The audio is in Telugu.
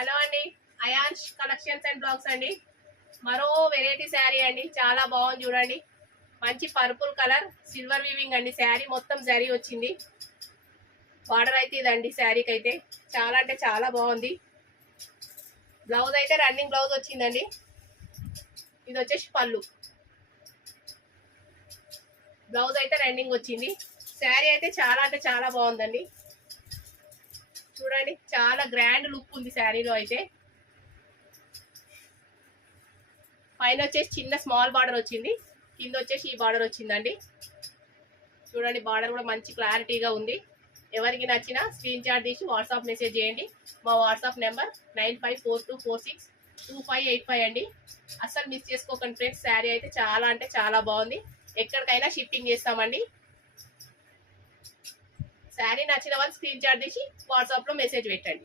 హలో అండి, అయాన్స్ కలెక్షన్స్ అండ్ బ్లాగ్స్ అండి. మరో వెరైటీ శారీ అండి, చాలా బాగుంది చూడండి. మంచి పర్పుల్ కలర్ సిల్వర్ వీవింగ్ అండి. శారీ మొత్తం జరీ వచ్చింది. బార్డర్ అయితే ఇదండి శారీకి అయితే చాలా అంటే చాలా బాగుంది. బ్లౌజ్ అయితే రన్నింగ్ బ్లౌజ్ వచ్చిందండి. ఇది వచ్చేసి పళ్ళు. బ్లౌజ్ అయితే రన్నింగ్ వచ్చింది. శారీ అయితే చాలా అంటే చాలా బాగుందండి. చూడండి, చాలా గ్రాండ్ లుక్ ఉంది శారీలో అయితే. పైన వచ్చేసి చిన్న స్మాల్ బార్డర్ వచ్చింది, కింద వచ్చేసి ఈ బార్డర్ వచ్చిందండి. చూడండి, బార్డర్ కూడా మంచి క్లారిటీగా ఉంది. ఎవరికి నచ్చినా స్క్రీన్ షాట్ తీసి వాట్సాప్ మెసేజ్ చేయండి. మా వాట్సాప్ నెంబర్ 9542462585 అండి. అస్సలు మిస్ చేసుకోకండి ఫ్రెండ్స్. శారీ అయితే చాలా అంటే చాలా బాగుంది. ఎక్కడికైనా షిప్పింగ్ చేస్తామండి. శారీ నచ్చిన వాళ్ళు స్క్రీన్ షాట్ తీసి వాట్సాప్లో మెసేజ్ పెట్టండి.